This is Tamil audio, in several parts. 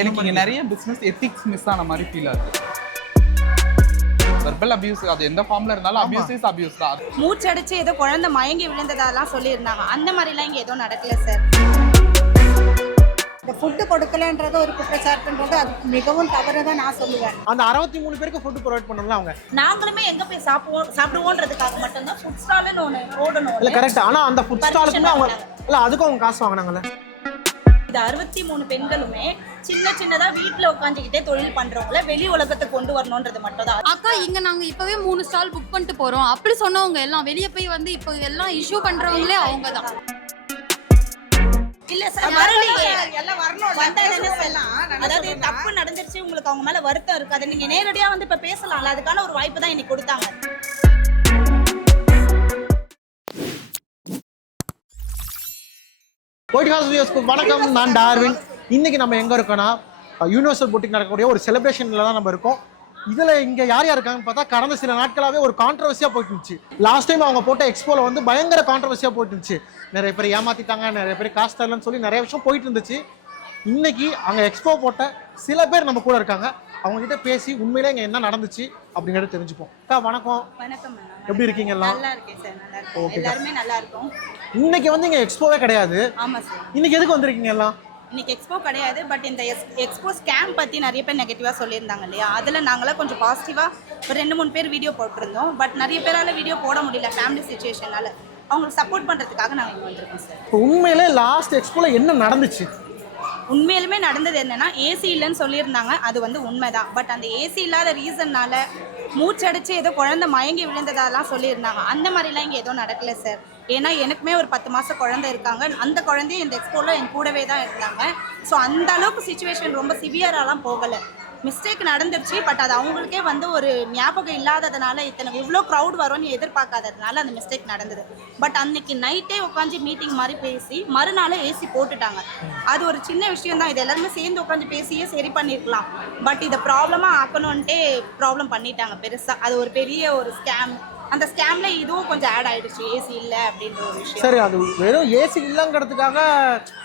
எனக்கு இங்க நிறைய பிசினஸ் எத்திக்ஸ் மிஸ் ஆன மாதிரி ஃபீல் ஆகுது. வெர்பல் அபியூஸ் அது எந்த ஃபார்ம்ல இருந்தாலும் அபியூஸ் இஸ் அபியூஸ் தான். மூச்சடிச்சு ஏதோ குழந்தை மயங்கி விழுந்ததாலாம் சொல்லியிருந்தாங்க. அந்த மாதிரிலாம் இங்கே எதுவும் நடக்கல சார். இந்த ஃபுட்டு கொடுக்கலன்றது ஒரு குற்றச்சாட்டுன்றது அது மிகவும் தவறு தான் நான் சொல்லுவேன். அந்த 63 பேருக்கு ஃபுட் ப்ரொவைட் பண்ணல அவங்க. நாங்களுமே எங்க போய் சாப்பிடுவோன்றதுக்காக மட்டும்தான் ஃபுட் ஸ்டால்னு ஒன்று போடணும். இல்ல கரெக்ட். ஆனா அந்த ஃபுட் ஸ்டாலுக்குமே அவங்க இல்ல அதுக்கும் அவங்க காசு வாங்கினாங்கல்ல. இந்த 63 பெண்களுமே சின்னதா வீட்டுல உட்காந்துக்கிட்டே தொழில் பண்றவங்கள வெளி உலகத்துக்கு கொண்டு வரணும்ன்றது மட்டும் தான். அக்கா இங்க நாங்க இப்பவே 3 ஸ்டால் புக் பண்ணிட்டு போறோம் அப்படி சொன்னவங்க எல்லாம் வெளியே போய் வந்து இப்போ எல்லாம் இஷ்யூ பண்றவங்களே அவங்க தான். இல்ல சார் வரலையே, எல்லாம் வரணும். அதாவது தப்பு நடந்துருச்சு, உங்களுக்கு அவங்க மேல வருத்தம் இருக்கு, அதை நீங்க நேரடியா வந்து இப்ப பேசலாம்ல. அதுக்கான ஒரு வாய்ப்பு தான் இன்னைக்கு கொடுத்தாங்க. வணக்கம், நான் டார்வின். இன்னைக்கு நம்ம எங்க இருக்கோம்னா யூனிவர்சல் புட்டிக் நடக்கக்கூடிய ஒரு செலிப்ரேஷன்ல தான் நம்ம இருக்கோம். இதுல இங்க யார் யார் இருக்காங்கன்னு பார்த்தா கடந்த சில நாட்களாவே ஒரு கான்ட்ரவர்சியா போயிட்டு இருந்துச்சு. லாஸ்ட் டைம் அவங்க போட்ட எக்ஸ்போல வந்து பயங்கர கான்ட்ரவர்சியா போயிட்டு இருந்துச்சு. நிறைய பேர் ஏமாத்திட்டாங்க, நிறைய பேர் காசு தரலன்னு சொல்லி நிறைய விஷயம் போயிட்டு இருந்துச்சு. இன்னைக்கு அங்க எக்ஸ்போ போட்ட சில பேர் நம்ம கூட இருக்காங்க. அவங்க கிட்ட பேசி உண்மையிலே இங்க என்ன நடந்துச்சு அப்படிங்கறத தெரிஞ்சுப்போம். அக்கா வணக்கம். வணக்கம். எப்படி இருக்கீங்க எல்லாம்? நல்லா இருக்கேன் சார். நல்லா இருக்கேன். எல்லாரும் நல்லா இருக்கும். இன்னைக்கு வந்து இங்க எக்ஸ்போவே கிடையாது. ஆமா சார். இன்னைக்கு எதுக்கு வந்திருக்கீங்க எல்லாம்? இன்னைக்கு எக்ஸ்போ கிடையாது. பட் இந்த எக்ஸ்போ ஸ்கேம் பற்றி நிறைய பேர் நெகட்டிவாக சொல்லியிருந்தாங்க இல்லையா, அதில் நாங்களாம் கொஞ்சம் பாசிட்டிவாக ஒரு 2-3 பேர் வீடியோ போட்டிருந்தோம். பட் நிறைய பேரால் வீடியோ போட முடியல ஃபேமிலி சுச்சுவேஷனால். அவங்களுக்கு சப்போர்ட் பண்ணுறதுக்காக நாங்கள் இங்கே வந்திருக்கோம் சார். உண்மையிலே லாஸ்ட் எக்ஸ்போல என்ன நடந்துச்சு? உண்மையிலுமே நடந்தது என்னன்னா, ஏசி இல்லைன்னு சொல்லியிருந்தாங்க. அது வந்து உண்மைதான். பட் அந்த ஏசி இல்லாத ரீசன்னால மூச்சடிச்சு ஏதோ குழந்தை மயங்கி விழுந்ததாலாம் சொல்லியிருந்தாங்க. அந்த மாதிரிலாம் இங்கே எதுவும் நடக்கல சார். ஏன்னா எனக்குமே ஒரு 10 மாதம் குழந்தை இருக்காங்க. அந்த குழந்தையும் இந்த எக்ஸ்போவில் என் கூடவே தான் இருந்தாங்க. ஸோ அந்த அளவுக்கு சுச்சுவேஷன் ரொம்ப சிவியராலாம் போகலை. மிஸ்டேக் நடந்துருச்சு. பட் அது அவங்களுக்கே வந்து ஒரு ஞாபகம் இல்லாததுனால, இவ்வளோ க்ரௌட் வரும்னு எதிர்பார்க்காததுனால அந்த மிஸ்டேக் நடந்தது. பட் அன்னைக்கு நைட்டே உட்காந்து மீட்டிங் மாதிரி பேசி மறுநாள் ஏசி போட்டுட்டாங்க. அது ஒரு சின்ன விஷயம் தான். இது எல்லாருமே சேர்ந்து உட்காந்து பேசியே சரி பண்ணியிருக்கலாம். பட் இதை ப்ராப்ளமாக ஆக்கணுன்ட்டே ப்ராப்ளம் பண்ணிட்டாங்க பெருசாக. அது ஒரு பெரிய ஒரு ஸ்கேம். அந்த ஸ்கேம்ல இதுவும் கொஞ்சம் ஆட் ஆயிடுச்சு, ஏசி இல்லை அப்படின்ற ஒரு விஷயம். சரி, அது வெறும் ஏசி இல்லைங்கிறதுக்காக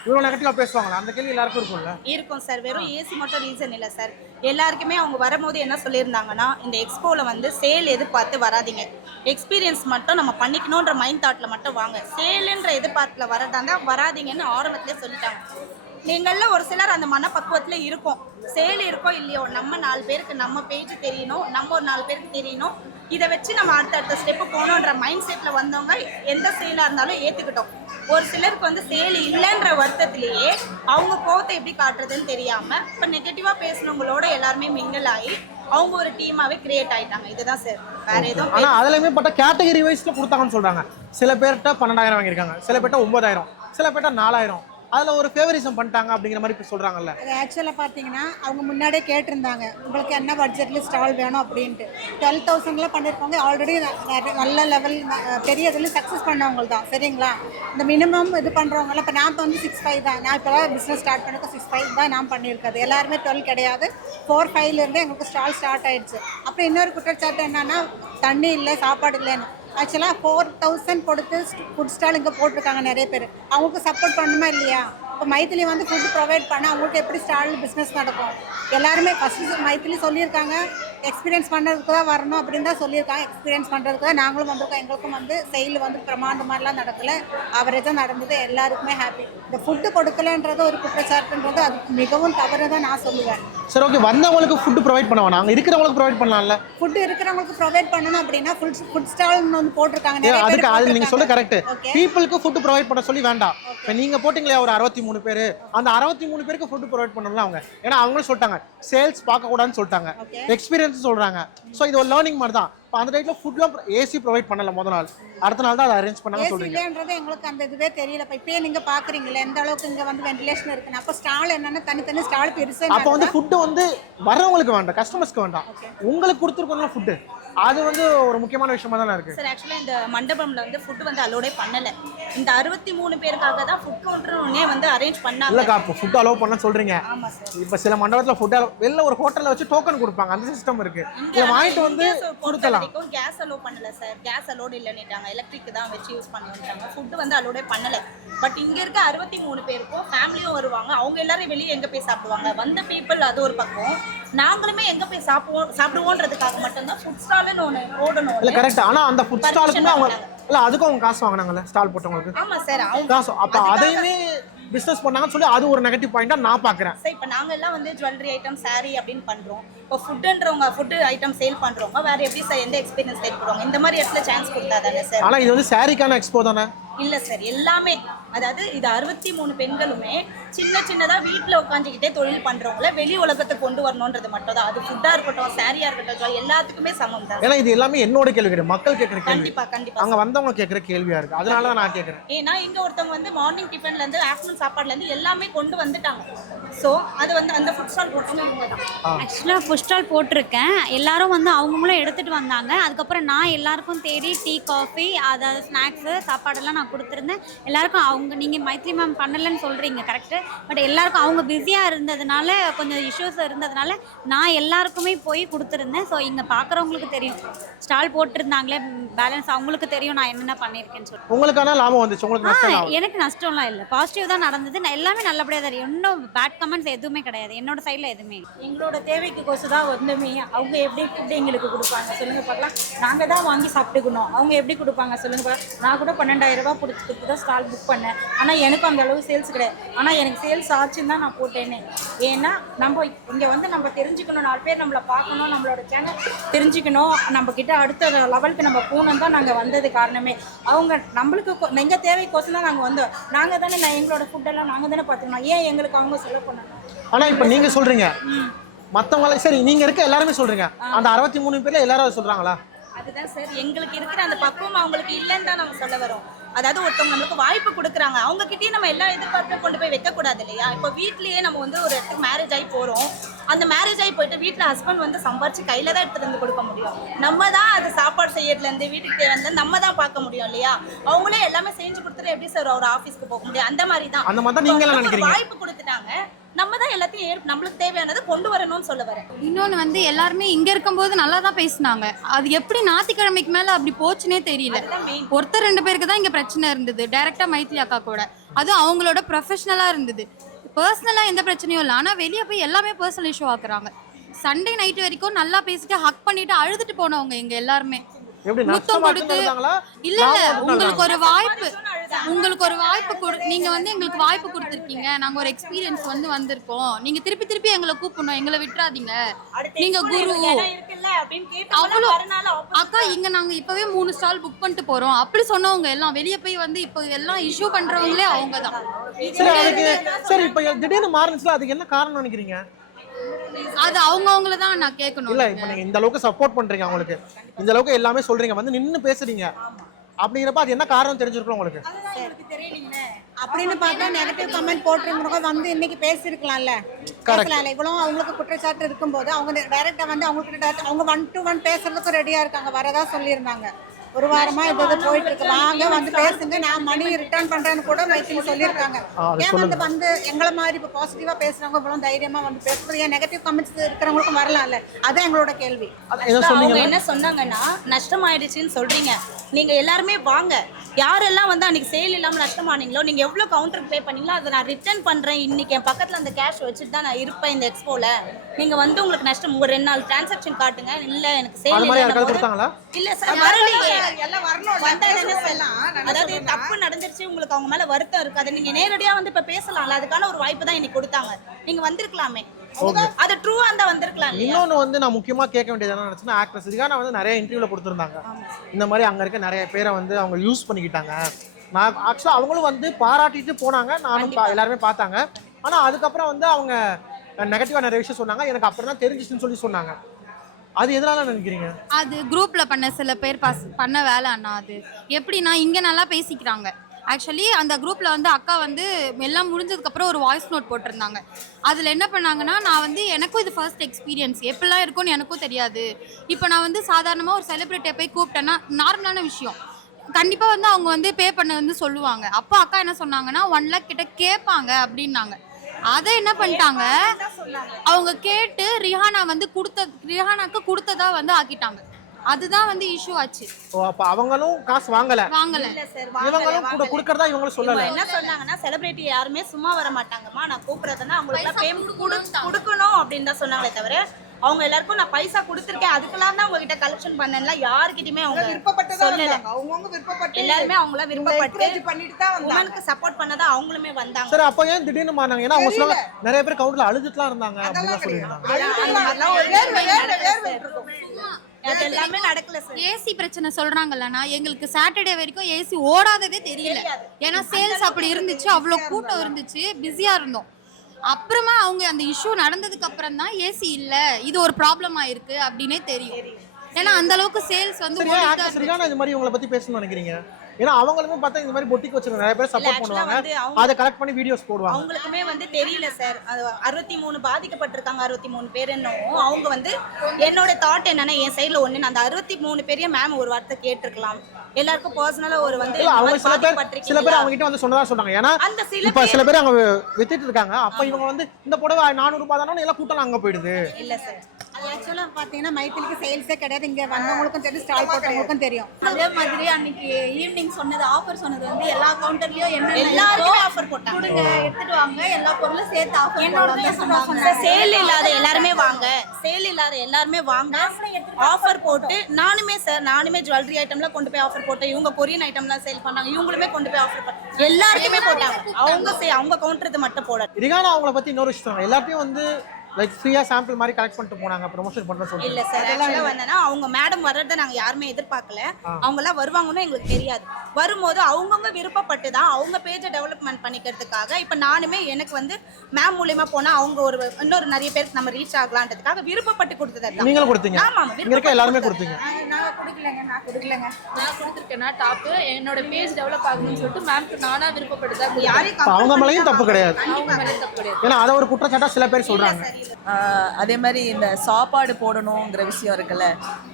இவ்வளோ நெகட்டிவாக பேசுவாங்களா? அந்த கேள்வி எல்லாருக்கும் இருக்கும்ல? இருக்கும் சார். வெறும் ஏசி மட்டும் ரீசன் இல்லை சார். எல்லாருக்குமே அவங்க வரும்போது என்ன சொல்லியிருந்தாங்கன்னா, இந்த எக்ஸ்போவில் வந்து சேல் எதிர்பார்த்து வராதிங்க, எக்ஸ்பீரியன்ஸ் மட்டும் நம்ம பண்ணிக்கணுன்ற மைண்ட் தாட்டில் மட்டும் வாங்க, சேலுன்ற எதிர்பார்ப்பில் வரதாந்தா வராதிங்கன்னு ஆரம்பத்திலே சொல்லிட்டாங்க. நீங்களில் ஒரு சிலர் அந்த மனப்பக்குவத்தில் இருக்கும். சேல் இருக்கோ இல்லையோ, நம்ம 4 பேருக்கு நம்ம பேஜ் தெரியணும், நம்ம ஒரு 4 பேருக்கு தெரியணும், இதை வச்சு நம்ம அடுத்தடுத்த ஸ்டெப்பு போகணுன்ற மைண்ட் செட்டில் வந்தவங்க எந்த சேலாக இருந்தாலும் ஏற்றுக்கிட்டோம். ஒரு சிலருக்கு வந்து சேல் இல்லைன்ற வருத்தத்திலேயே அவங்க கோவத்தை எப்படி காட்டுறதுன்னு தெரியாமல் இப்போ நெகட்டிவாக பேசினவங்களோட எல்லாருமே மிங்கிள் ஆகி அவங்க ஒரு டீமாகவே கிரியேட் ஆகிட்டாங்க. இதுதான் சார், வேற எதுவும். ஆனால் அதுலேயுமே பட்ட கேட்டகரி வைஸில் கொடுத்தாங்கன்னு சொல்கிறாங்க. சில பேர்கிட்ட 12,000 வாங்கியிருக்காங்க, சில பேர்கிட்ட 9,000, சில பேர்கிட்ட 4,000. அதில் ஒரு ஃபேவரிசம் பண்ணிட்டாங்க அப்படிங்கிற மாதிரி இப்போ சொல்கிறாங்கல்ல. அது ஆக்சுவலாக பார்த்தீங்கன்னா அவங்க முன்னாடியே கேட்டிருந்தாங்க, உங்களுக்கு என்ன பட்ஜெட்டில் ஸ்டால் வேணும் அப்படின்ட்டு. 12,000 பண்ணியிருக்கவங்க ஆல்ரெடி நல்ல லெவல் பெரிய இதில் சக்ஸஸ் பண்ணவங்க தான். சரிங்களா? இந்த மினிமம் இது பண்ணுறவங்களாம் இப்போ நான் வந்து 6,500 தான். நான் இப்போ தான் பிஸ்னஸ் ஸ்டார்ட் பண்ணிருக்கேன். 6,500 தான் நான் பண்ணியிருக்காது. எல்லாருமே 12 கிடையாது. 4,500 எங்களுக்கு ஸ்டால் ஸ்டார்ட் ஆகிடுச்சு. அப்புறம் இன்னொரு குற்றச்சாட்டு என்னன்னா, தண்ணி இல்லை, சாப்பாடு இல்லைன்னு. ஆக்சுவலாக 4,000 கொடுத்து ஃபுட் ஸ்டால் இங்கே போட்டிருக்காங்க நிறைய பேர். அவங்களுக்கு சப்போர்ட் பண்ணணுமா இல்லையா? இப்போ மைத்திலி வந்து ஃபுட்டு ப்ரொவைட் பண்ணால் அவங்களுக்கு எப்படி ஸ்டால் பிஸ்னஸ் நடக்கும்? எல்லாருமே ஃபஸ்ட்டு மைத்திலி சொல்லியிருக்காங்க, எக்ஸ்பீரியன்ஸ் பண்ணுறதுக்கு தான் வரணும் அப்படின்னு தான் சொல்லியிருக்காங்க. எக்ஸ்பீரியன்ஸ் பண்ணுறதுக்கு தான் நாங்களும் வந்திருக்கோம். எங்களுக்கும் வந்து செயல் வந்து பிரமாண்ட மாதிரிலாம் நடக்கலை, அவரேஜாக நடந்தது. எல்லாருக்குமே ஹாப்பி. இந்த ஃபுட்டு கொடுக்கலன்றது ஒரு குற்றச்சாட்டுன்றது அது மிகவும் தவறு தான் நான் சொல்லுவேன். சரி, ஓகே. வந்தவங்களுக்கு ஃபுட்டு ப்ரொவைட் பண்ண வேணாம், அங்கே இருக்கிறவங்களுக்கு ப்ரொவைட் பண்ணலாம்ல? ஃபுட்டு இருக்கிறவங்களுக்கு ப்ரொவைட் பண்ணணும் அப்படின்னா ஃபுட் ஸ்டால் வந்து போட்டிருக்காங்க. அதுக்கு அது நீங்கள் சொல்ல கரெக்ட். பீப்புளுக்கு ஃபுட்டு ப்ரொவைட் பண்ண சொல்லி வேண்டாம். இப்போ நீங்கள் போட்டிங்களே ஒரு 63 பேர், அந்த 63 பேருக்கு ஃபுட்டு ப்ரொவைட் பண்ணல அவங்க. ஏன்னா அவங்களும் சொல்லிட்டாங்க சேல்ஸ் பார்க்கக்கூடாதுன்னு சொல்லிட்டாங்க, எக்ஸ்பீரியன்ஸ் சொல்கிறாங்க. ஸோ இது ஒரு லேர்னிங் மாதிரி தான். இப்போ அந்த டைத்தில் ஃபுட்லாம் ஏசி ப்ரொவைட் பண்ணல முதல் நாள், அடுத்த நாள் தான் அதை அரேஞ்ச் பண்ணாங்க சொல்றீங்க. ஏசின்றது எங்களுக்கு அந்த இதுவே தெரியல. இப்போ நீங்கள் பார்க்குறீங்களே எந்த அளவுக்கு இங்கே வந்து வென்டிலேஷன் இருக்குன்னு. அப்போ ஸ்டால் என்னன்னா தனித்தனி ஸ்டால் பெருசு. அப்போ வந்து ஃபுட்டு வந்து வரவங்களுக்கு வேண்டாம், கஸ்டமர்ஸ்க்கு வேண்டாம், உங்களுக்கு கொடுத்துருக்கோம்ல ஃபுட்டு. அது வந்து ஒரு முக்கியமான விஷயமா தானே இருக்கு. சார் ஆக்சுவலாக இந்த மண்டபம்ல வந்து ஃபுட் வந்து அலோடே பண்ணல. இந்த 63 பேருக்காக தான் ஃபுட் கவுண்டர் ஒன்னே வந்து அரேஞ்ச் பண்ணாங்க. இல்லக்கா இப்போ ஃபுட் அலோவ் பண்ண சொல்றீங்க. ஆமா சார். இப்போ சில மண்டபத்துல ஃபுட் வெளில ஒரு ஹோட்டல்ல வச்சு டோக்கன் கொடுப்பாங்க, அந்த சிஸ்டம் இருக்கு. இத வாங்கிட்டு வந்து கொடுக்கலாம். கேஸ் அலோவ் பண்ணல சார். கேஸ் அலோட் இல்லன்னுட்டாங்க. எலக்ட்ரிக் தான் வச்சு யூஸ் பண்ணிட்டாங்க. ஃபுட் வந்து அலோடே பண்ணல. பட் இங்க இருக்க 63 பேருக்கும் ஃபேமிலியும் வருவாங்க. அவங்க எல்லாரும் வெளியே எங்க போய் சாப்பிடுவாங்க? வந்த பீப்புள் அது ஒரு பக்கம். நாங்களுமே எங்க போய் சாப்பிடுவோன்றதுக்காக மட்டும் தான் ஃபுட் ஸ்டால்னு ஒன்னு ஓடணும். இல்ல கரெக்ட். ஆனா அந்த ஃபுட் ஸ்டாலுக்குமே அவங்க இல்ல அதுக்கும் அவங்க காசு வாங்குனாங்கல்ல ஸ்டால் போட்டவங்களுக்கு. ஆமா சார். அவங்க காசு அப்ப அதையுமே பிசினஸ் பண்ணாங்கன்னு சொல்லி அது ஒரு நெகட்டிவ் பாயிண்டா நான் பாக்குறேன். சார் இப்போ நாங்க எல்லாம் வந்து ஜுவல்லரி ஐட்டம் சாரி அப்படின்னு பண்றோம். இப்போ ஃபுட்ன்றவங்க ஃபுட் ஐட்டம் சேல் பண்றவங்க வேற எப்படி சார் எந்த எக்ஸ்பீரியன்ஸ் சேல் பண்ணுவாங்க? இந்த மாதிரி இடத்துல சான்ஸ் கொடுத்தா தானே சார். ஆனா இது வந்து சாரிக்கான எக்ஸ்போ தானே? இல்ல சார், எல்லாமே அதாவது இது 63 பெண்களுமே சின்ன சின்னதா வீட்டுல உட்காந்துக்கிட்டே தொழில் பண்றவங்கள வெளி உலகத்தை கொண்டு வரணும்ன்றது மட்டும் தான். அது ஃபுட்டா இருக்கட்டும், சாரியா இருக்கட்டும், எல்லாத்துக்குமே சமம் தான். ஏன்னா இது எல்லாமே என்னோட கேள்வி கிடையாது, மக்கள் கேட்கிற கேள்வி. கண்டிப்பா கண்டிப்பா அங்க வந்தவங்க கேட்கிற கேள்வியா இருக்கு. அதனால தான் நான் கேட்கறேன். ஏன்னா இங்க ஒருத்தவங்க வந்து மார்னிங் டிஃபன்ல இருந்து ஆஃப்டர்நூன் சாப்பாடுல இருந்து எல்லாமே கொண்டு வந்துட்டாங்க. சோ அது வந்து அந்த ஃபுட் ஸ்டால் போட்டவங்க இவங்க தான். ஆக்சுவலாக ஃபுட் ஸ்டால் போட்டிருக்கேன். எல்லாரும் வந்து அவங்களும் எடுத்துகிட்டு வந்தாங்க. அதுக்கப்புறம் நான் எல்லாருக்கும் தேடி டீ காஃபி அதாவது ஸ்நாக்ஸு சாப்பாடெல்லாம் நான் கொடுத்துருந்தேன் எல்லாருக்கும். அவங்க நீங்கள் மைத்ரி மேம் பண்ணலைன்னு சொல்கிறீங்க கரெக்டு, பட் எல்லாருக்கும் அவங்க பிஸியாக இருந்ததுனால கொஞ்சம் இஷ்யூஸ் இருந்ததுனால நான் எல்லாருக்குமே போய் கொடுத்துருந்தேன். ஸோ இங்கே பார்க்குறவங்களுக்கு தெரியும், ஸ்டால் போட்டிருந்தாங்களே பேலன்ஸ் அவங்களுக்கு தெரியும் நான் என்னென்ன பண்ணியிருக்கேன்னு சொல்லி. உங்களுக்கான லாபம் வந்துச்சு? உங்களுக்கு எனக்கு நஷ்டம்லாம் இல்லை, பாசிட்டிவ் தான் நடந்தது. நான் எல்லாமே நல்லபடியாக தான். இன்னும் பேட் கமெண்ட்ஸ் எதுவுமே கிடையாது என்னோட சைடில் எதுவுமே. எங்களோட தேவைக்கு கோசம் தான் வந்தோமே. அவங்க எப்படி ஃபுட்டு எங்களுக்கு கொடுப்பாங்க சொல்லுங்க பார்க்கலாம். நாங்கள் தான் வாங்கி சாப்பிட்டுக்கணும். அவங்க எப்படி கொடுப்பாங்க சொல்லுங்க பார்க்கலாம். நான் கூட 12,000 ரூபாய் கொடுத்து தான் ஸ்டால் புக் பண்ணேன். ஆனால் எனக்கும் அந்த அளவு சேல்ஸ் கிடையாது. ஆனால் எனக்கு சேல்ஸ் ஆச்சுன்னு தான் நான் போட்டேனே. ஏன்னா நம்ம இங்கே வந்து நம்ம தெரிஞ்சுக்கணும், 4 பேர் நம்மளை பார்க்கணும், நம்மளோட சேனல் தெரிஞ்சுக்கணும், நம்ம கிட்ட அடுத்த லெவலுக்கு நம்ம போகணும் தான் நாங்கள் வந்தது காரணமே. அவங்க நம்மளுக்கு எங்கள் தேவைக்கோசம் தான் நாங்கள் வந்தோம். நாங்கள் தானே எங்களோட ஃபுட்டெல்லாம் நாங்கள் தானே பார்த்துக்கணும். ஏன் எங்களுக்கு அவங்க செலவு பண்ணணும்? ஆனா இப்ப நீங்க சொல்றீங்க மத்தவங்க சரி, நீங்க இருக்க எல்லாருமே சொல்றீங்க, அந்த 63 பேர்ல எல்லாரும் அதை சொல்றாங்களா? அதுதான் சார் எங்களுக்கு இருக்கிற அந்த பக்குவம் அவங்களுக்கு இல்லைன்னு தான் நம்ம சொல்ல வரோம். அதாவது ஒருத்தவங்க நம்மளுக்கு வாய்ப்பு கொடுக்குறாங்க, அவங்க கிட்டயே நம்ம எல்லா எதிர்பார்த்து கொண்டு போய் வைக்கக்கூடாது இல்லையா? இப்போ வீட்லயே நம்ம வந்து ஒரு இடத்துக்கு மேரேஜ் ஆகி போகிறோம். அந்த மேரேஜ் ஆகி போயிட்டு வீட்டில் ஹஸ்பண்ட் வந்து சம்பாரிச்சு கையில் தான் எடுத்துகிட்டு வந்து கொடுக்க முடியும். நம்ம தான் அது சாப்பாடு செய்யறதுலேருந்து வீட்டுக்கு தேவை நம்ம தான் பார்க்க முடியும் இல்லையா? அவங்களே எல்லாமே செஞ்சு கொடுத்துட்டு எப்படி சார் ஒரு ஆஃபீஸ்க்கு போக முடியும்? அந்த மாதிரி தான். அந்த மாதிரி தான் நீங்க எல்லாம் நினைக்கிறீங்க. வாய்ப்பு கொடுத்துட்டாங்க, நம்ம தான் எல்லாத்தையும் நம்மளுக்கு தேவையானதை கொண்டு வரணும்னு சொல்ல வரேன். இன்னொன்று வந்து எல்லாருமே இங்கே இருக்கும்போது நல்லா தான் பேசினாங்க. அது எப்படி ஞாயிற்றுக்கிழமைக்கு மேலே அப்படி போச்சுன்னே தெரியல. ஒருத்தர் 2 பேருக்கு தான் இங்கே பிரச்சனை இருந்தது டைரெக்டாக மைத்ரி அக்கா கூட. அது அவங்களோட ப்ரொஃபஷ்னலாக இருந்தது. பர்சனலாக எந்த பிரச்சனையும் இல்லை. ஆனால் வெளியே போய் எல்லாமே பர்சனல் இஷ்யூ ஆக்குறாங்க. சண்டே நைட்டு வரைக்கும் நல்லா பேசிட்டு ஹக் பண்ணிட்டு அழுதுட்டு போனவங்க இங்கே எல்லாருமே. முத்தம் கொடுத்து இல்ல உங்களுக்கு ஒரு வாய்ப்பு நீங்க வந்து எங்களுக்கு வாய்ப்பு கொடுத்துருக்கீங்க, நாங்க ஒரு எக்ஸ்பீரியன்ஸ் வந்து வந்திருக்கோம், நீங்க திருப்பி எங்களை கூப்பிடணும், எங்களை விட்டுறாதீங்க, நீங்க குரு அவ்வளோ அக்கா இங்க நாங்க இப்பவே 3 ஸ்டால் புக் பண்ணிட்டு போறோம் அப்படி சொன்னவங்க எல்லாம் வெளியே போய் வந்து இப்போ எல்லாம் இஷ்யூ பண்றவங்களே அவங்க தான். சரி இப்ப திடீர்னு மாறுச்சுல, அதுக்கு என்ன காரணம் நினைக்கிறீங்க? அது அவங்கள தான் நான் கேட்கணும். இல்ல இப்ப நீங்க இந்த அளவுக்கு சப்போர்ட் பண்றீங்க, அவங்களுக்கு இந்த அளவுக்கு எல்லாமே சொல்றீங்க, வந்து நின்னு பேசுறீங்க அப்படிங்கிறப்ப அது என்ன காரணம் தெரிஞ்சிருக்கும் உங்களுக்கு? அப்படின்னு பார்த்தா நெகட்டிவ் கமெண்ட் போட்டுருங்க வந்து இன்னைக்கு பேசியிருக்கலாம்ல, பேசலாம்ல. இவ்வளோ அவங்களுக்கு குற்றச்சாட்டு இருக்கும்போது அவங்க டைரக்டா வந்து அவங்களுக்கு அவங்க 1 to 1 பேசுறதுக்கு ரெடியா இருக்காங்க, வரதா சொல்லியிருந்தாங்க. ஒரு வாரமா இது போயிட்டு இருக்கு, வாங்க வந்து பேசுங்க, நான் மணி ரிட்டர்ன் பண்றேன்னு கூட மைத்திரி சொல்லியிருக்காங்க. ஏன் வந்து எங்களை மாதிரி இப்போ பாசிட்டிவா பேசுறவங்க இவ்வளோ தைரியமா வந்து பேசுறது, ஏன் நெகட்டிவ் கமெண்ட்ஸ் இருக்கிறவங்களுக்கும் வரலாம்ல? அதான் எங்களோட கேள்வி. அவங்க என்ன சொன்னாங்கன்னா நஷ்டம் ஆயிடுச்சுன்னு சொல்றீங்க, நீங்க எல்லாருமே வாங்க, யாரெல்லாம் வந்து அன்னைக்கு சேல் இல்லாம நஷ்டமானீங்களோ, நீங்க எவ்வளவு கவுண்டருக்கு பே பண்ணீங்களோ அதை நான் ரிட்டர்ன் பண்றேன். இன்னைக்கு என் பக்கத்துல அந்த கேஷ் வச்சுட்டு தான் நான் இருப்பேன் இந்த எக்ஸ்போல. நீங்க வந்து உங்களுக்கு நஷ்டம் உங்க 2 நாள் டிரான்சாக்ஷன் காட்டுங்க. இல்ல எனக்கு சேல் இல்ல, இல்ல சார் வரலையே, அதாவது தப்பு நடந்துருச்சு, உங்களுக்கு அவங்க மேல வருத்தம் இருக்கு, அதை நீங்க நேரடியா வந்து இப்ப பேசலாம்ல. அதுக்கான ஒரு வாய்ப்பு தான் இன்னைக்கு கொடுத்தாங்க, நீங்க வந்திருக்கலாமே. அது ட்ரூவா இருந்தா வந்திருக்கலாம். இன்னொன்னு வந்து நான் முக்கியமா கேட்க வேண்டியது என்ன நினைச்சேன்னா, ஆக்ட்ரஸ் இதுக்கான வந்து நிறைய இன்டர்வியூல கொடுத்துருந்தாங்க, இந்த மாதிரி அங்க இருக்க நிறைய பேரை வந்து அவங்க யூஸ் பண்ணிக்கிட்டாங்க. நான் ஆக்சுவலா அவங்களும் வந்து பாராட்டிட்டு போனாங்க, நானும் எல்லாருமே பார்த்தாங்க. ஆனா அதுக்கப்புறம் வந்து அவங்க நெகட்டிவா நிறைய விஷயம் சொன்னாங்க, எனக்கு அப்புறம் தான் தெரிஞ்சிச்சுன்னு சொல்லி சொன்னாங்க. அது எதனால நினைக்கிறீங்க? அது குரூப்ல பண்ண சில பேர் பண்ண வேலை அண்ணா. அது எப்படின்னா இங்க நல்லா பேசிக்கிறாங்க, ஆக்சுவலி அந்த குரூப்பில் வந்து அக்கா வந்து எல்லாம் முடிஞ்சதுக்கப்புறம் ஒரு வாய்ஸ் நோட் போட்டிருந்தாங்க. அதில் என்ன பண்ணாங்கன்னா, நான் வந்து எனக்கும் இது ஃபர்ஸ்ட் எக்ஸ்பீரியன்ஸ், எப்படிலாம் இருக்கும்னு எனக்கும் தெரியாது. இப்போ நான் வந்து சாதாரணமாக ஒரு செலிப்ரிட்டியை போய் கூப்பிட்டேன்னா நார்மலான விஷயம், கண்டிப்பாக வந்து அவங்க வந்து பே பண்ண வந்து சொல்லுவாங்க. அப்போ அக்கா என்ன சொன்னாங்கன்னா 1 lakh கிட்ட கேட்பாங்க அப்படின்னாங்க. அதை என்ன பண்ணிட்டாங்க, அவங்க கேட்டு ரிஹானாக்கு கொடுத்ததா வந்து ஆக்கிட்டாங்க. அதுதான் வந்து இஷ்யூ ஆச்சு. ஓ, அப்ப அவங்களும் காசு வாங்கல, இல்ல சார், இவங்களும் கூட கொடுக்கறதா இவங்களும் சொல்லல. என்ன சொன்னாங்கன்னா, செலிபிரிட்டி யாருமே சும்மா வர மாட்டாங்கம்மா, நான் கூப்பிடுறதுன்னா அவங்களுக்கு பேமெண்ட் கொடுக்கணும் அப்படின்னு தான் சொன்னாங்களே தவிர, அவங்க எல்லாருக்கும் நான் பைசா கொடுத்துருக்கேன் அதுக்கெல்லாம் தான் உங்ககிட்ட கலெக்ஷன் பண்ணல, யாருக்கிட்டயுமே அவங்க சொல்லல. அவங்கவுங்க விருப்பப்பட்டு எல்லாருமே அவங்கள விருப்பப்பட்டு பண்ணிட்டு தான் உமனுக்கு சப்போர்ட் பண்ணதான் அவங்களுமே வந்தாங்க. சரி, அப்ப ஏன் திடீர்னு மாறினாங்க? ஏன்னா அவங்க சொன்னாங்க நிறைய பேர் கவுண்ட்ல அழுதுட்டுலாம் இருந்தாங்க அப்படின்னு சொல்லியிருந்தாங்க. எல்லாமே நடக்கல சார். ஏசி பிரச்சனை சொல்றாங்கல்லனா, எங்களுக்கு சாட்டர்டே வரைக்கும் ஏசி ஓடாததே தெரியல. ஏன்னா சேல்ஸ் அப்படி இருந்துச்சு, அவ்வளோ கூட்டம் இருந்துச்சு, பிஸியா இருந்தோம். அப்புறமா அவங்க அந்த இஷ்யூ நடந்ததுக்கு அப்புறம் தான் ஏசி இல்ல, இது ஒரு ப்ராப்ளம் ஆயிருக்கு அப்படின்னே தெரியும். ஏன்னா அந்த அளவுக்கு சேல்ஸ் வந்து சரியான இது மாதிரி உங்களை பத்தி பேசணும்னு நினைக்கிறீங்க? ஏன்னா அவங்களுமே பார்த்தா இந்த மாதிரி பொட்டிக்கு வச்சிருக்க நிறைய பேர் சப்போர்ட் பண்ணுவாங்க, அதை கலெக்ட் பண்ணி வீடியோஸ் போடுவாங்க. அவங்களுக்குமே வந்து தெரியல சார், 63 பாதிக்கப்பட்டிருக்காங்க, 63 பேர் என்னவோ. அவங்க வந்து என்னோட தாட் என்னன்னா, என் சைடுல ஒண்ணு, அந்த 63 பேரையும் மேம் ஒரு வார்த்தை கேட்டிருக்கலாம். எல்லாருக்கும் பர்சனலா ஒரு வந்து அவங்க சில பேர் அவங்க கிட்ட வந்து சொன்னதா சொன்னாங்க. ஏன்னா இப்ப சில பேர் அவங்க வித்துட்டு இருக்காங்க, அப்ப இவங்க வந்து இந்த புடவை 400 ரூபாய் தானே எல்லாம் கூட்டம் அங்க போயிடுது. இல்ல சார், ஆக்சுவலா பாத்தீங்கன்னா மைத்திலிக்கு சேல்ஸே கிடையாது, இங்க வந்தவங்களுக்கும் தெரியும், ஸ்டால் போட்டவங்களுக்கும் தெரியும். அதே மாதிரி அன்னைக்கு ஈவினிங் சொன்னது ஆஃபர் சொன்னது வந்து எல்லா கவுண்டர்லயும் என்ன எல்லாருக்குமே ஆஃபர் போட்டாங்க, கொடுங்க எடுத்துட்டு வாங்க, எல்லா பொருளும் சேர்த்து ஆஃபர் போடுவாங்க. சேல் இல்லாத எல்லாருமே வாங்க, சேல் இல்லாத எல்லாருமே வாங்க ஆஃபர் போட்டு. நானுமே ஜுவல்லரி ஐட்டம்ல கொண்டு போய் ஆஃபர் போட்டேன், இவங்க கொரியன் ஐட்டம்லாம் சேல் பண்ணாங்க, இவங்களுமே கொண்டு போய் ஆஃபர் பண்ணாங்க, எல்லாருக்குமே போட்டாங்க. அவங்க கவுண்டருக்கு மட்டும் போட. ரிகானா அவங்கள பத்தி இன்னொரு விஷயம், எல்லாத்தையும் வந்து லைக் ஃப்ரீயா சாம்பிள் மாதிரி கலெக்ட் பண்ணிட்டு போனாங்க, ப்ரமோஷன் பண்ற சொல்லுங்க. இல்ல சார், ஆக்சுவலா வந்தனா அவங்க மேடம் வர்றத நாங்க யாருமே எதிர்பார்க்கல, அவங்க எல்லாம் வருவாங்கன்னு எங்களுக்கு தெரியாது. வரும்போது அவங்கவுங்க விருப்பப்பட்டு தான் அவங்க பேஜை டெவலப்மெண்ட் பண்ணிக்கிறதுக்காக, இப்ப நானுமே எனக்கு வந்து மேம் மூலியமா போனா அவங்க ஒரு இன்னொரு நிறைய பேருக்கு நம்ம ரீச் ஆகலான்றதுக்காக விருப்பப்பட்டு கொடுத்தது. நீங்களும் கொடுத்தீங்க? ஆமா, இங்க இருக்க எல்லாருமே கொடுத்தீங்க. நான் கொடுக்கலங்க. நான் கொடுத்துருக்கேன்னா டாப்பு என்னோட பேஜ் டெவலப் ஆகணும்னு சொல்லிட்டு மேம்க்கு நானா விருப்பப்படுதா, அவங்க மேலேயும் தப்பு கிடையாது, அவங்க மேலே தப்பு கிடையாது. ஏன்னா அதை ஒரு குற்றச்சாட்டா சில பேர் சொல்றாங்க. அதே மாதிரி இந்த சாப்பாடு போடணுங்கிற விஷயம் இருக்குல்ல,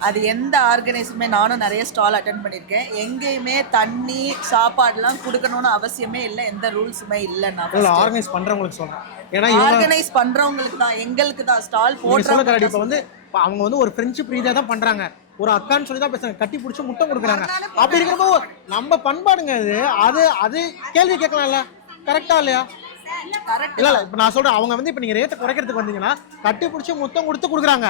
அது எந்த ஆர்கனைஸுமே, நானும் நிறைய ஸ்டால் அட்டென்ட் பண்ணியிருக்கேன், எங்கேயுமே தண்ணி சாப்பாடுலாம் கொடுக்கணும்னு அவசியமே இல்லை, எந்த ரூல்ஸுமே இல்லை. நான் ஆர்கனைஸ் பண்றவங்களுக்கு சொல்றேன், ஏன்னா ஆர்கனைஸ் பண்றவங்களுக்கு தான், எங்களுக்கு தான் ஸ்டால் போடுறவங்க. இப்போ வந்து அவங்க வந்து ஒரு ஃப்ரெண்ட்ஷிப் ரீதியாக தான் பண்றாங்க, ஒரு அக்கான்னு சொல்லி தான் பேசுறாங்க, கட்டி பிடிச்சி முட்டை கொடுக்குறாங்க. அப்படி இருக்கிறப்போ நம்ம பண்பாடுங்க அது கேள்வி கேட்கலாம்ல, கரெக்டா இல்லையா? இல்ல இப்ப நான் சொல்றேன், அவங்க வந்து இப்ப நீங்க ரேட்டை குறைக்கிறதுக்கு வந்தீங்கன்னா கட்டி பிடிச்சி முத்தம் கொடுத்து கொடுக்குறாங்க,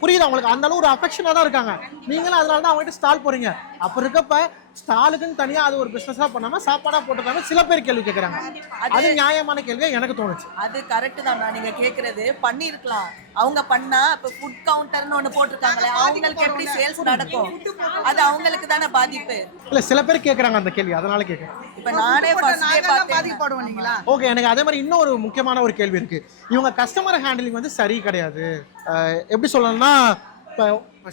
புரியுது அவங்களுக்கு? அந்த அளவு ஒரு அஃபெக்ஷனா தான் இருக்காங்க. நீங்களும் அதனால தான் அவங்ககிட்ட ஸ்டால் போறீங்க. அப்ப இருக்கப்ப ஸ்டாலுக்குன்னு தனியா அது ஒரு பிசினஸா பண்ணாம சாப்பாடா போட்டுருக்காங்க, சில பேர் கேள்வி கேட்கறாங்க. அது நியாயமான கேள்வியா எனக்கு தோணுச்சு. அது கரெக்ட் தான், நீங்க கேக்குறது பண்ணிருக்கலாம். அவங்க பண்ணா இப்ப ஃபுட் கவுண்டர்னு ஒண்ணு போட்டிருக்காங்களே, அவங்களுக்கு எப்படி சேல்ஸ் நடக்கும்? அது அவங்களுக்கு தானே பாதிப்பு. இல்ல சில பேர் கேக்குறாங்க அந்த கேள்வி, அதனால கேக்குறேன். இப்ப நானே பாதிப்படுவீங்களா? ஓகே, எனக்கு அதே மாதிரி இன்னொரு முக்கியமான ஒரு கேள்வி இருக்கு. இவங்க கஸ்டமர் ஹேண்டிலிங் வந்து சரி கிடையாது. எப்படி சொல்லணும்னா, இப்போ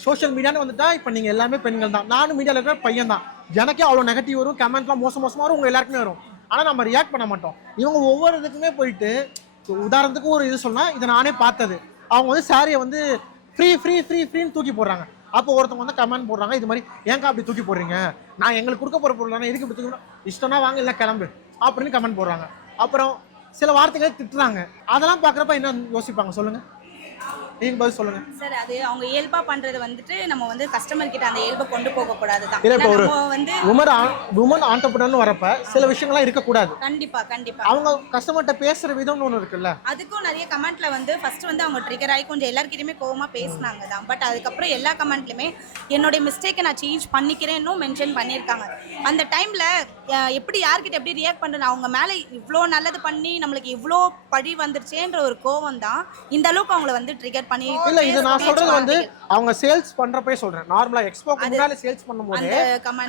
சோஷியல் மீடியான்னு வந்துட்டா இப்போ நீங்கள் எல்லாமே பெண்கள் தான், நானும் மீடியாவில் இருக்கிற பையன் தான், எனக்கே அவ்வளோ நெகட்டிவ் வரும், கமெண்ட்லாம் மோசமாக வரும், உங்கள் எல்லாருக்குமே வரும். ஆனால் நம்ம ரியாக்ட் பண்ண மாட்டோம். இவங்க ஒவ்வொரு இதுக்குமே போயிட்டு, உதாரணத்துக்கு ஒரு இது சொன்னால், இதை நானே பார்த்தது, அவங்க வந்து சாரியை வந்து ஃப்ரீன்னு தூக்கி போடுறாங்க. அப்போ ஒருத்தவங்க வந்து கமெண்ட் போடுறாங்க, இது மாதிரி ஏங்கா அப்படி தூக்கி போடுறீங்க, நான் எங்களுக்கு கொடுக்க போகிற பொருள் எதுக்கு இப்படி தூக்கி, இஷ்டம்னா வாங்க இல்லை கிளம்பு அப்படின்னு கமெண்ட் போடுறாங்க. அப்புறம் சில வார்த்தைகளை திட்டுறாங்க. அதெல்லாம் பார்க்குறப்ப என்ன யோசிப்பாங்க சொல்லுங்கள், நீங்க பதில் சொல்லுங்க சார். அது அவங்க இயல்பா பண்றது வந்துட்டு நம்ம வந்து கஸ்டமர் கிட்ட அந்த இயல்பை கொண்டு போக கூடாது தான். இல்ல இப்ப ஒரு வந்து உமன் ஆண்டர்பிரனர் வரப்ப சில விஷயங்கள்லாம் இருக்க கூடாது. கண்டிப்பா அவங்க கஸ்டமர்ட்ட பேசுற விதம்னு ஒன்று இருக்குல்ல, அதுக்கும் நிறைய கமெண்ட்ல வந்து ஃபர்ஸ்ட் வந்து அவங்க ட்ரிகர் ஆகி கொஞ்சம் எல்லார்கிட்டயுமே கோவமா பேசினாங்க தான். பட் அதுக்கப்புறம் எல்லா கமெண்ட்லயுமே என்னோட மிஸ்டேக்கை நான் சேஞ்ச் பண்ணிக்கிறேன்னு மென்ஷன் பண்ணியிருக்காங்க. அந்த டைம்ல எப்படி யார்கிட்ட எப்படி ரியாக்ட் பண்றது, அவங்க மேல இவ்வளோ நல்லது பண்ணி நம்மளுக்கு இவ்வளோ பழி வந்துருச்சேன்ற ஒரு கோவம் தான் இந்த அளவுக்கு அவங்கள வந்து ட்ரிகர் பண்ணி. இல்ல இது நான் சொல்றது வந்து அவங்க சேல்ஸ் பண்றப்பே சொல்றேன், நார்மலா எக்ஸ்போக்கு முன்னால சேல்ஸ் பண்ணும்போது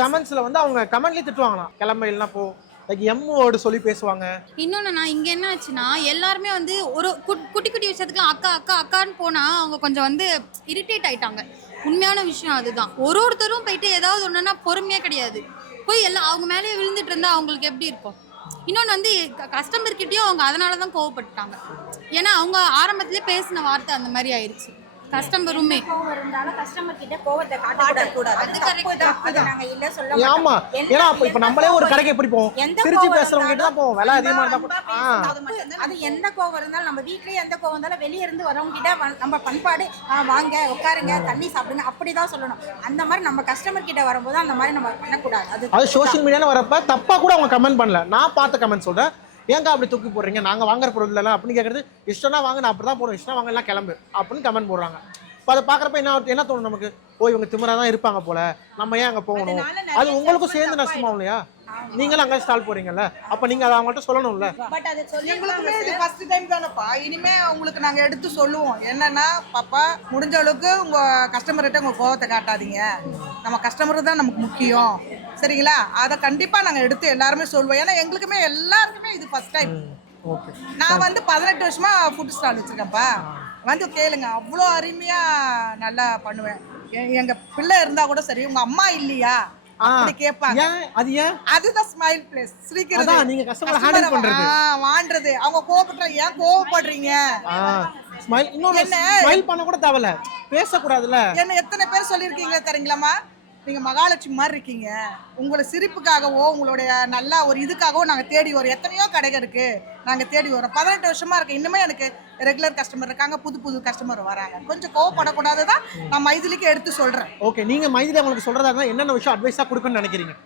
கமெண்ட்ஸ்ல வந்து அவங்க கமெண்ட்லயே திட்டுவாங்களாம், கிளம்ப இல்லைன்னா போ, லைக் எம் வேர்டு சொல்லி பேசுவாங்க. இன்னொன்று நான் இங்கே என்ன ஆச்சுன்னா, எல்லாருமே வந்து ஒரு குட்டி விஷயத்துக்குலாம் அக்கான்னு போனால் அவங்க கொஞ்சம் வந்து இரிட்டேட் ஆயிட்டாங்க. உண்மையான விஷயம் அதுதான். ஒருத்தரும் போயிட்டு ஏதாவது ஒன்றுனா பொறுமையாக கிடையாது, போய் எல்லாம் அவங்க மேலேயே விழுந்துட்டு இருந்தா அவங்களுக்கு எப்படி இருக்கும்? இன்னொன்று வந்து கஸ்டமர்கிட்டயும் அவங்க அதனால தான் கோவப்பட்டாங்க. ஏன்னா அவங்க ஆரம்பத்திலே பேசின வார்த்தை அந்த மாதிரி ஆயிடுச்சு. கஸ்டமருமே கோவம் இருந்தாலும் கஸ்டமர் கிட்ட கோவத்தை காட்டக்கூடாது. அது தப்பு தான். அது நாங்க இல்ல சொல்ல மாட்டோம். ஆமா, ஏன்னா இப்ப நம்மளே ஒரு கடைக்கு எப்படி போவோம்? சிரிச்சு பேசுறவங்க கிட்ட தான் போவோம். விலை அதிகமா இருந்தா அது எந்த கோவம் இருந்தாலும் நம்ம வீட்லயே எந்த கோவம் இருந்தாலும் வெளிய இருந்து வரவங்க கிட்ட நம்ம பண்பாடு வாங்க உட்காருங்க தண்ணி சாப்பிடுங்க அப்படிதான் சொல்லணும். அந்த மாதிரி நம்ம கஸ்டமர் கிட்ட வரும்போது அந்த மாதிரி நம்ம பண்ணக்கூடாது. அது சோஷியல் மீடியால வரப்ப தப்பா கூட அவங்க கமெண்ட் பண்ணல. நான் பார்த்த கமெண்ட் சொல்றேன், ஏங்க அப்படி தூக்கி போடுறீங்க, நாங்கள் வாங்குற பொருள் இல்லை அப்படின்னு கேட்குறது. இஷ்டம்னா வாங்க, நான் அப்படி தான் போடுறோம், இஷ்டம் வாங்கலாம் கிளம்பு அப்படின்னு கமெண்ட் போடுறாங்க. இப்போ அதை பார்க்குறப்ப என்ன தோணும் நமக்கு? ஓ, இவங்க திமிரா தான் இருப்பாங்க போல, நம்ம ஏன் அங்கே போகணும்? அது உங்களுக்கும் சேர்ந்து நஷ்டமாகும் இல்லையா? நீங்களும் அங்கே ஸ்டால் போறீங்கல்ல, அப்போ நீங்கள் அதை அவங்கள்ட்ட சொல்லணும்ல. பட் அது எங்களுக்குமே இது ஃபர்ஸ்ட் டைம் தானப்பா. இனிமே உங்களுக்கு நாங்கள் எடுத்து சொல்லுவோம் என்னன்னா, பாப்பா முடிஞ்ச அளவுக்கு உங்கள் கஸ்டமர்கிட்ட உங்கள் கோவத்தை காட்டாதீங்க, நம்ம கஸ்டமர் தான் நமக்கு முக்கியம், சரிங்களா? அதை கண்டிப்பாக நாங்கள் எடுத்து எல்லாருமே சொல்லுவோம். ஏன்னா எங்களுக்குமே எல்லாருக்குமே இது ஃபர்ஸ்ட் டைம். நான் வந்து 18 வருஷமா ஃபுட் ஸ்டால் வச்சிருக்கேன்ப்பா. வந்து கேளுங்க, அவ்வளோ அருமையாக நல்லா பண்ணுவேன். எங்கள் பிள்ளை இருந்தால் கூட சரி, உங்கள் அம்மா இல்லையா அப்படி கேட்பாங்க. அதுதான் ஸ்மைல் பிளேஸ். சிரிக்கிறது, நீங்க கஸ்டமர் ஹேண்டில் பண்றது, வாண்டறது. அவங்க கோவப்படுறா, ஏன் கோவப்படுறீங்க? ஸ்மைல் இன்னொரு ஸ்மைல் பண்ண கூட தேவல, பேச கூடாதுல. என்ன எத்தனை பேர் சொல்லிருக்கீங்க தெரியுங்களாமா? நீங்க மகாலட்சுமி மாதிரி இருக்கீங்க, உங்களை சிரிப்புக்காகவோ உங்களுடைய நல்ல ஒரு இதுக்காகவோ நாங்க தேடி வரோம். எத்தனையோ கடைகள் இருக்கு, நாங்க தேடி வரோம். 18 வருஷமா இருக்கு. இன்னுமே எனக்கு ரெகுலர் கஸ்டமர் இருக்காங்க, புது கஸ்டமர் வராங்க. கொஞ்சம் கோவப்படக்கூடாதுதான் நான் மைதிலிக்கு எடுத்து சொல்றேன். ஓகே, நீங்க மைதிலி உங்களுக்கு சொல்றதா இருந்தா என்னென்ன விஷயம் அட்வைஸா கொடுக்கணும்னு நினைக்கிறீங்க?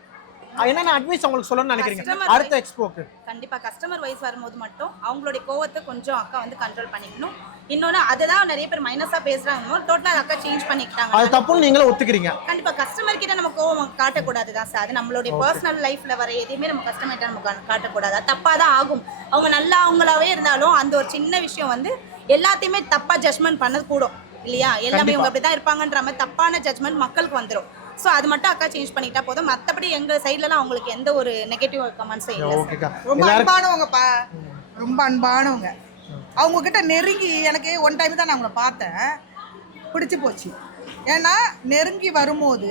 என்னென்ன அட்வைஸ் உங்களுக்கு சொல்லணும்னு நினைக்கிறீங்க அடுத்த எக்ஸ்போக்கு? கண்டிப்பா கஸ்டமர் வைஸ் வரும்போது மட்டும் அவங்களுடைய கோவத்தை கொஞ்சம் அக்கா வந்து கண்ட்ரோல் பண்ணிக்கணும். இன்னொன்று அதுதான் நிறைய பேர் மைனஸா பேசுறாங்க, டோட்டலா அக்கா சேஞ்ச் பண்ணிக்கிட்டாங்க. அது தப்புன்னு நீங்களே ஒத்துக்கிறீங்க? கண்டிப்பா கஸ்டமர் கிட்ட நம்ம கோவம் காட்டக்கூடாது தான் சார். அது நம்மளுடைய பர்சனல் லைஃப்ல வர எதையுமே நம்ம கஸ்டமர் கிட்ட நம்ம காட்டக்கூடாது. அது தப்பா தான் ஆகும். அவங்க நல்லா அவங்களாவே இருந்தாலும் அந்த ஒரு சின்ன விஷயம் வந்து எல்லாத்தையுமே தப்பா ஜட்மெண்ட் பண்ணது கூடும் இல்லையா? எல்லாமே இவங்க அப்படிதான் இருப்பாங்கன்ற மாதிரி தப்பான ஜட்மெண்ட் மக்களுக்கு வந்துடும். ஸோ அது மட்டும் அக்கா சேஞ்ச் பண்ணிக்கிட்டா போதும். மற்றபடி எங்கள் சைட்லலாம் அவங்களுக்கு எந்த ஒரு நெகட்டிவ் கமெண்ட்ஸும் இல்லை. ரொம்ப அன்பானவங்கப்பா, ரொம்ப அன்பானவங்க. அவங்க கிட்ட நெருங்கி எனக்கு ஒன் டைம் தான் நான் அவங்கள பார்த்தேன், பிடிச்சி போச்சு. ஏன்னா நெருங்கி வரும்போது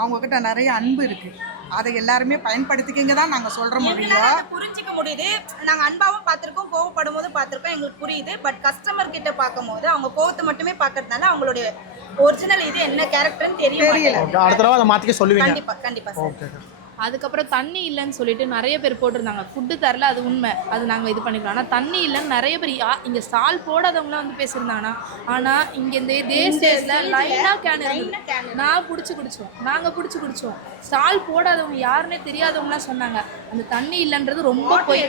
அவங்க கிட்ட நிறைய அன்பு இருக்கு. அதை எல்லாருமே பயன்படுத்திக்கிங்க தான் நாங்கள் சொல்ற முடியும். புரிஞ்சிக்க முடியுது. நாங்கள் அன்பாவும் பார்த்துருக்கோம், கோவப்படும் போது பார்த்துருக்கோம், எங்களுக்கு புரியுது. பட் கஸ்டமர் கிட்ட பார்க்கும் போது அவங்க கோவத்தை மட்டுமே பார்க்கறதுனால அவங்களுடைய ஒரிஜினல் இது என்ன கேரக்டர்னு தெரியல. அடுத்த தடவை அதை மாத்திக்க சொல்லுவீங்க? கண்டிப்பா கண்டிப்பா சார். அதுக்கப்புறம் தண்ணி இல்லைன்னு சொல்லிட்டு நிறைய பேர் போட்டிருந்தாங்க. ஃபுட்டு தரல, அது உண்மை, அது நாங்கள் இது பண்ணிக்கலாம். ஆனால் தண்ணி இல்லைன்னு நிறைய பேர் இங்கே ஸ்டால் போடாதவங்களாம் வந்து பேசியிருந்தாங்கன்னா, ஆனால் இங்கே இந்த டேஸில் லைனாக கேன் நான் பிடிச்சி குடித்தோம், நாங்கள் பிடிச்சி குடித்தோம். ஸ்டால் போடாதவங்க யாருன்னே தெரியாதவங்களாம் சொன்னாங்க அந்த தண்ணி இல்லைன்றது ரொம்ப போய்.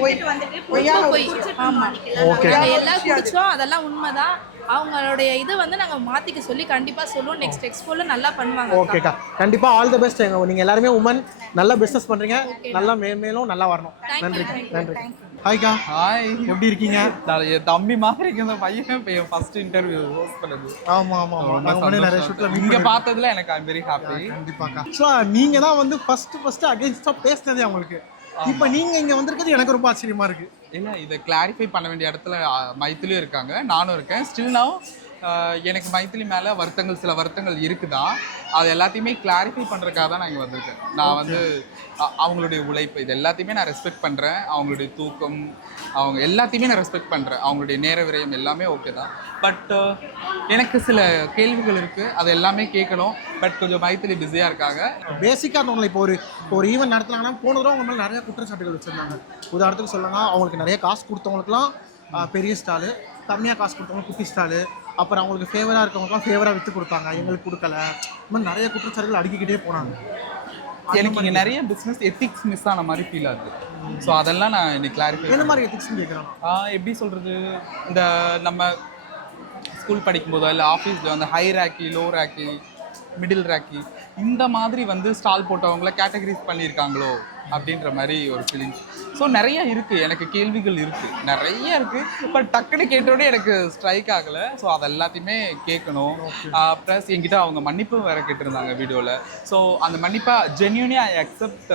ஆமாம், நாங்கள் எல்லாம் குடித்தோம், அதெல்லாம் உண்மைதான். அவங்களுடைய இதை வந்து நாங்கள் மாற்றிக்க சொல்லி கண்டிப்பாக சொல்லுவோம். நெக்ஸ்ட் எக்ஸ்போல நல்லா பண்ணுவாங்க. ஓகேக்கா, கண்டிப்பாக ஆல் தி பெஸ்ட். நீங்கள் எல்லாருமே உமன் நல்லா பிஸ்னஸ் பண்ணுறீங்க, நல்லா மேலும் நல்லா வரணும். நன்றி நன்றி. ஹாய்க்கா. ஹாய், எப்படி இருக்கீங்க? என் தம்பி மாதிரி இருக்கு இந்த பையன். இப்போ என் ஃபர்ஸ்ட் இன்டர்வியூ ஹோஸ்ட் பண்ணது. ஆமாம், நிறைய ஷூட்டில் இங்கே பார்த்ததுல எனக்கு ஐம் வெரி ஹாப்பி. கண்டிப்பாக்கா. ஆக்சுவலாக நீங்கள் தான் வந்து ஃபர்ஸ்ட் அகைன்ஸ்டாக பேசினதே அவங்களுக்கு. இப்போ நீங்கள் இங்கே வந்திருக்கிறது எனக்கு ரொம்ப ஆச்சரியமா இருக்கு. இல்லை, இதை கிளாரிஃபை பண்ண வேண்டிய இடத்துல மைத்திலியும் இருக்காங்க, நானும் இருக்கேன். ஸ்டில் நவ் எனக்கு மைத்திலி மேலே சில வருத்தங்கள் இருக்குதான். அது எல்லாத்தையுமே கிளாரிஃபை பண்ணுறதுக்காக தான் நான் இங்கே வந்திருக்கேன். நான் வந்து அவங்களுடைய உழைப்பு இது எல்லாத்தையுமே நான் ரெஸ்பெக்ட் பண்ணுறேன். அவங்களுடைய தூக்கம், அவங்க எல்லாத்தையுமே நான் ரெஸ்பெக்ட் பண்ணுறேன். அவங்களுடைய நேர விரயம் எல்லாமே ஓகே தான். பட் எனக்கு சில கேள்விகள் இருக்குது, அது எல்லாமே கேட்கணும். பட் கொஞ்சம் மைத்திலி பிஸியாக இருக்காங்க. பேசிக்காக அவங்களை இப்போ ஒரு ஈவெண்ட் நடத்துனாங்கன்னா போன தடவை அவங்க மேலே நிறைய குற்றச்சாட்டுகள் வச்சுருந்தாங்க. உதாரணத்துக்கு சொல்லணும்னா, அவங்களுக்கு நிறைய காசு கொடுத்தவங்களுக்குலாம் பெரிய ஸ்டாலு, கம்மியாக காசு கொடுத்தவங்க குட்டி ஸ்டாலு, அப்புறம் அவங்களுக்கு ஃபேவராக இருக்கவங்களுக்குலாம் ஃபேவராக விற்று கொடுத்தாங்க, எங்களுக்கு கொடுக்கல. இந்த மாதிரி நிறைய குற்றச்சாட்டுகள் அடுக்கிக்கிட்டே போனாங்க. எனக்கு இங்கே நிறைய பிஸ்னஸ் எத்திக்ஸ் மிஸ் ஆன மாதிரி ஃபீல் ஆகுது. ஸோ அதெல்லாம் நான் இன்னைக்கு கிளாரிஃபை. என்ன மாதிரி எத்திக்ஸ்னு கேட்குறேன்? எப்படி சொல்கிறது, இந்த நம்ம ஸ்கூல் படிக்கும்போதோ இல்லை ஆஃபீஸில் வந்து ஹை ரேக்கி, லோ ரேக்கி, மிடில் ரேக்கி, இந்த மாதிரி வந்து ஸ்டால் போட்டவங்கள கேட்டகரிஸ் பண்ணியிருக்காங்களோ அப்படின்ற மாதிரி ஒரு ஃபீலிங். ஸோ நிறைய இருக்குது, எனக்கு கேள்விகள் இருக்குது, நிறைய இருக்குது. பட் டக்குன்னு கேட்டோடனே எனக்கு ஸ்ட்ரைக் ஆகலை. ஸோ அது எல்லாத்தையுமே கேட்கணும். ப்ளஸ் என்கிட்ட அவங்க மன்னிப்பு வேறு கேட்டிருந்தாங்க வீடியோவில். ஸோ அந்த மன்னிப்பாக ஜென்யூனி ஐ அக்செப்ட்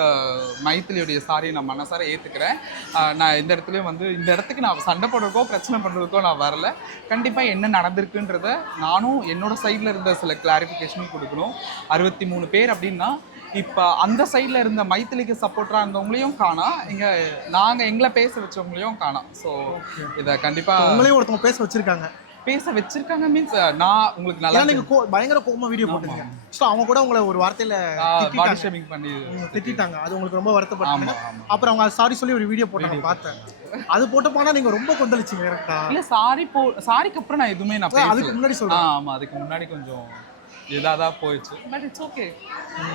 மைத்திலியுடைய சாரி நான் மனசார ஏற்றுக்கிறேன். நான் இந்த இடத்துலையும் வந்து இந்த இடத்துக்கு நான் சண்டை போடுறதுக்கோ பிரச்சனை பண்ணுறதுக்கோ நான் வரல. கண்டிப்பாக என்ன நடந்திருக்குன்றத நானும் என்னோடய சைடில் இருந்த சில கிளாரிஃபிகேஷனும் கொடுக்கணும். 63 பேர் அப்படின்னா இப்போ அந்த சைடில் இருந்த மைத்திலிக்கு சப்போர்ட்டராக இருந்தவங்களையும் காணோம், இங்கே நாங்கள் எங்களை பேச வச்சவங்களையும் காணோம். ஸோ இதை கண்டிப்பாக உங்களையும் ஒருத்தவங்க பேச வச்சிருக்காங்க. பேச வச்சிருக்காங்க மீன்ஸ் நான் உங்களுக்கு நல்லா நீங்க பயங்கர கோவமா வீடியோ போட்டீங்க. ஸோ அவங்க கூட உங்களை ஒரு வார்த்தையில பாடி ஷேமிங் பண்ணி திட்டாங்க. அது உங்களுக்கு ரொம்ப வருத்தப்பட்டாங்க. அப்புறம் அவங்க சாரி சொல்லி ஒரு வீடியோ போட்டாங்க, பார்த்தேன். அது போட்டு போனா நீங்க ரொம்ப கொந்தளிச்சீங்க. கரெக்டா? இல்ல சாரிக்கு அப்புறம் நான் எதுவுமே நான் அதுக்கு முன்னாடி சொல்றேன். ஆமா, அதுக்கு முன்னாடி கொஞ்சம் இதாதான் போயிடுச்சு. பட் இட்ஸ் ஓகே,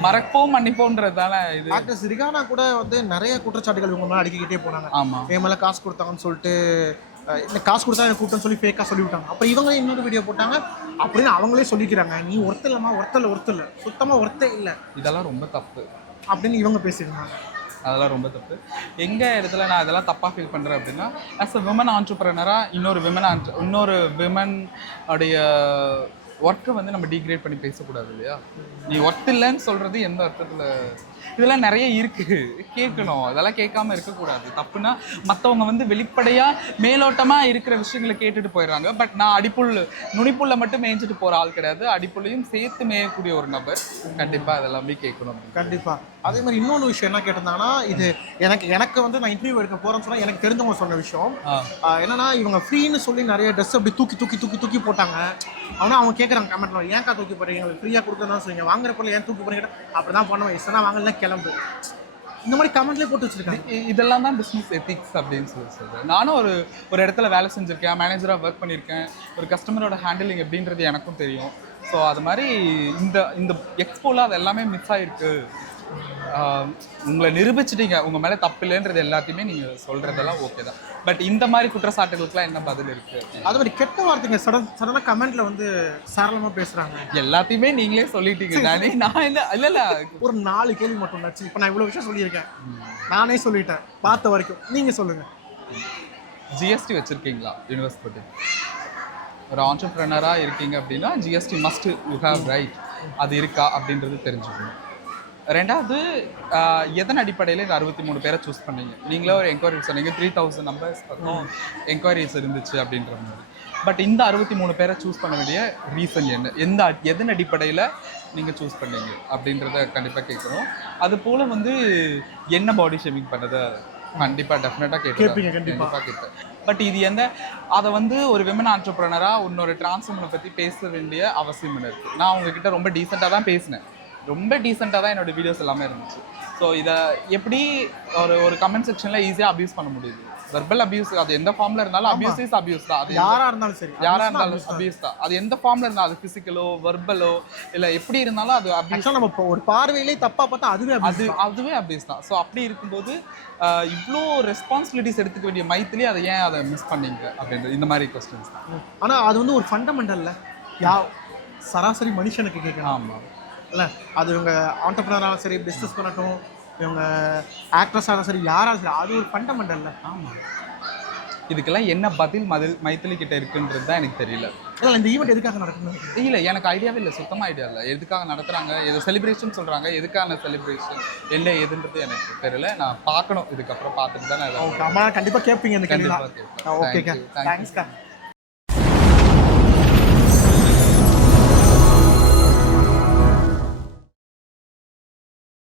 மறப்போம் மன்னிப்போம்ன்றதால இது. ஆக்டர்ஸ் ரிகானா கூட வந்து நிறைய குற்றச்சாட்டுகள் இவங்க மேலே அடிக்கிட்டே போனாங்க. ஆமா, என் மேலே காசு கொடுத்தாங்கன்னு சொல்லிட்டு, இந்த காசு கொடுத்தா எனக்கு கூட்டம்னு சொல்லி ஃபேக்காக சொல்லி விட்டாங்க. அப்புறம் இவங்க இன்னொரு வீடியோ போட்டாங்க, அப்படின்னு அவங்களே சொல்லிக்கிறாங்க, நீ ஒருத்தர் இல்லைம்மா, ஒருத்தர் இல்லை, சுத்தமாக ஒருத்தே இல்லை, இதெல்லாம் ரொம்ப தப்பு அப்படின்னு இவங்க பேசியிருந்தாங்க. அதெல்லாம் ரொம்ப தப்பு. எங்கள் இடத்துல நான் இதெல்லாம் தப்பாக ஃபீல் பண்ணுறேன் அப்படின்னா, ஆஸ் அ விமன் ஆண்டர்ப்ரனராக இன்னொரு விமன் உடைய ஒர்க்கை வந்து நம்ம டீக்ரேட் பண்ணி பேசக்கூடாது இல்லையா? நீ ஒர்த் இல்லைன்னு சொல்கிறது எந்த அர்த்தத்தில்? இதெல்லாம் நிறைய இருக்குது, கேட்கணும். அதெல்லாம் கேட்காம இருக்கக்கூடாது. தப்புனா மற்றவங்க வந்து வெளிப்படையாக மேலோட்டமாக இருக்கிற விஷயங்களை கேட்டுட்டு போயிடுறாங்க. பட் நான் நுனிப்புள்ள மட்டும் மேய்ஞ்சிட்டு போகிற ஆள் கிடையாது. அடிப்புள்ளையும் சேர்த்து மேயக்கூடிய ஒரு நபர். கண்டிப்பாக அதெல்லாமே கேட்கணும். கண்டிப்பாக. அதே மாதிரி இன்னொன்று விஷயம் என்ன கேட்டிருந்தாங்கன்னா, இது எனக்கு வந்து நான் இன்டர்வியூ எடுக்க போகிறேன்னு சொன்னால் எனக்கு தெரிஞ்சவங்க சொன்ன விஷயம் என்னன்னா, இவங்க ஃப்ரீன்னு சொல்லி நிறைய ட்ரெஸ் அப்படி தூக்கி போட்டாங்க. ஆனால் அவங்க கேட்குறாங்க கமெண்ட்ல, ஏன்க்கா தூக்கி போகிறீங்க, எங்களுக்கு ஃப்ரீயாக கொடுக்குறதா சொல்லுங்க, வாங்குற பொருள் ஏன் தூக்கி போகிறீங்க, அப்படி தான் பண்ணுவேன், இஷ்டம் தான் வாங்கலாம் கிளம்பு, இந்த மாதிரி கமெண்ட்லேயே போட்டு வச்சுருக்காங்க. இதெல்லாம் தான் பிஸ்னஸ் எத்திக்ஸ் அப்படின்னு சொல்கிறேன். நானும் ஒரு இடத்துல வேலை செஞ்சுருக்கேன், மேனேஜராக ஒர்க் பண்ணியிருக்கேன். ஒரு கஸ்டமரோட ஹேண்டிலிங் எப்படின்றது எனக்கும் தெரியும். ஸோ அது மாதிரி இந்த எக்ஸ்போவில் அது எல்லாமே மிஸ் ஆகிருக்கு. உங்களை நிரூபிச்சிட்டீங்க, உங்கள் மேலே தப்பு இல்லைன்றது எல்லாத்தையுமே நீங்கள் சொல்கிறதெல்லாம் ஓகே தான். பட் இந்த மாதிரி குற்றச்சாட்டுகளுக்குலாம் என்ன பதில் இருக்குது? அது மாதிரி கெட்ட வார்த்தைங்க சடனாக கமெண்ட்டில் வந்து சரளமாக பேசுகிறாங்க. எல்லாத்தையுமே நீங்களே சொல்லிட்டீங்க. நான் இல்லை ஒரு 4 கேள்வி மட்டும் நச்சு. இப்போ நான் இவ்வளோ விஷயம் சொல்லியிருக்கேன், நானே சொல்லிட்டேன் பார்த்த வரைக்கும். நீங்கள் சொல்லுங்கள். ஜிஎஸ்டி வச்சுருக்கீங்களா யூனிவர்சிட்டி? ஒரு ஆண்டர்ப்ரனராக இருக்கீங்க அப்படின்னா GST must you have right. அது இருக்கா அப்படின்றது தெரிஞ்சுக்கணும். ரெண்டாவது, எதன் அடிப்படையில் இந்த 63 பேரை சூஸ் பண்ணீங்க? நீங்களே ஒரு என்கொயரி சொன்னீங்க, 3000 நம்பர்ஸ் பக்கம் என்கொயரிஸ் இருந்துச்சு அப்படின்ற மாதிரி. பட் இந்த 63 பேரை சூஸ் பண்ண வேண்டிய ரீசன் என்ன? எதன் அடிப்படையில் நீங்கள் சூஸ் பண்ணீங்க அப்படின்றத கண்டிப்பாக கேட்கணும். அது போல் வந்து என்ன பாடி ஷேமிங் பண்ணதை கண்டிப்பாக டெஃபினட்டாக கேட்பேன். பட் இது அதை வந்து ஒரு விமன் ஆண்டர்ப்ரனராக இன்னொரு டிரான்ஸ்வுமனை பற்றி பேச வேண்டிய அவசியம் இருக்குது. நான் உங்ககிட்ட ரொம்ப டீசெண்டாக தான் பேசினேன், ரொம்ப டீசெண்டாக தான் என்னோடய வீடியோஸ் எல்லாமே இருந்துச்சு. ஸோ இதை எப்படி ஒரு கமெண்ட் செக்ஷனில் ஈஸியாக அப்யூஸ் பண்ண முடியுது? வெர்பல் அபியூஸ், அது எந்த ஃபார்மில் இருந்தாலும் அபியூஸ் இஸ் அபியூஸ் தான். அது யாராக இருந்தாலும் சரி, யாராக இருந்தாலும் அபியூஸ் தான். அது எந்த ஃபார்மில் இருந்தாலும், அது ஃபிசிக்கலோ வெர்பலோ இல்லை எப்படி இருந்தாலும் அது அபியூஸ். நம்ம ஒரு பார்வையிலே தப்பாக பார்த்தா அதுவே அபியூஸ் தான். ஸோ அப்படி இருக்கும்போது இவ்வளோ ரெஸ்பான்சிபிலிட்டிஸ் எடுத்துக்க வேண்டிய மைத்திலி அதை ஏன் அதை மிஸ் பண்ணீங்க அப்படின்றது இந்த மாதிரி கொஸ்டின்ஸ் தான். ஆனால் அது வந்து ஒரு ஃபண்டமெண்டல்ல சராசரி மனுஷனுக்கு கேட்கணும். ஆமாம் இல்லை, அது இவங்க ஆண்டர்ப்ரனராக சரி, பிஸ்னஸ் பண்ணட்டும், இவங்க ஆக்ட்ரஸாக சரி, யாராக சரி, அது ஒரு ஃபண்டமெண்டல்ல. ஆமாம், இதுக்கெல்லாம் என்ன பதில் மைத்திலி கிட்ட இருக்குன்றது தான் எனக்கு தெரியல. இல்லை, இந்த ஈவெண்ட் எதுக்காக நடக்கணும்? இல்லை, எனக்கு ஐடியாவே இல்லை, சுத்தமாக ஐடியா இல்லை. எதுக்காக நடத்துகிறாங்க, எது செலிப்ரேஷன் சொல்கிறாங்க, எதுக்கான செலிப்ரேஷன் என்ன எதுன்றது எனக்கு தெரியல. நான் பார்க்கணும், இதுக்கப்புறம் பார்த்துட்டு தான் நான் கண்டிப்பாக கேட்பீங்க. கண்டிப்பாக கேட்பேன். ஓகேக்கா, தேங்க்ஸ்க்கா.